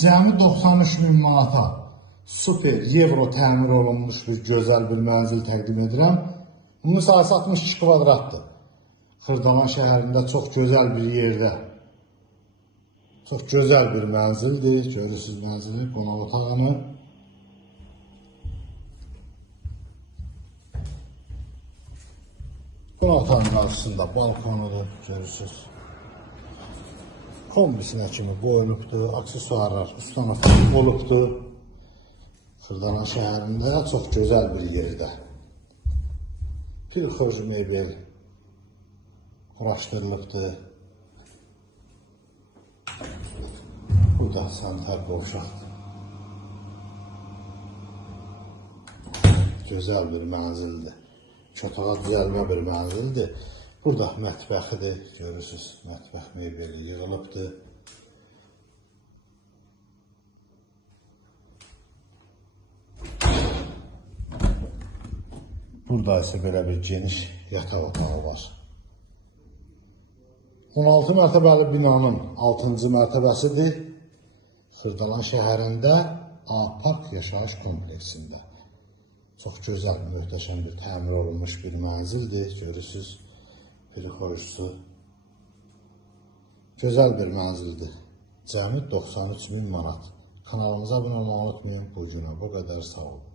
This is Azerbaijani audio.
Cəmi 93.000 manata super euro təmir olunmuş bir gözəl bir mənzil təqdim edirəm. Bunun sahəsi 62 kvadratdır. Xırdalan şəhərində çox gözəl bir yerdə. Çox gözəl bir mənzildir. Görürsünüz mənzili, qonaq otağını. Qonaq otağının qarşısında balkonudur, görürsünüz. Kombisinə kimi qoyulubdur, aksesuarlar ustana olubdur. Xırdalan şəhərində çox gözəl bir yerdə. Pirxoj mebel quraşdırılıbdır. Burada sanitar qovşaqdır. Gözəl bir mənzildir. Çotağa düzəlmə bir mənzildir. Burada mətbəxidir, görürsünüz, mətbəx mebeli yığılıbdır. Burada isə belə bir geniş yataq otağı var. 16 mərtəbəli binanın 6-cı mərtəbəsidir. Xırdalan şəhərində A-Park yaşayış kompleksində. Çox gözəl, möhtəşəm bir təmir olunmuş bir mənzildir. Görürsünüz, pirxojsu. Gözəl bir mənzildir. Cəmi 93.000 manat. Kanalımıza abunə olmayı unutmayın. Bu günə bu qədər, sağ olun.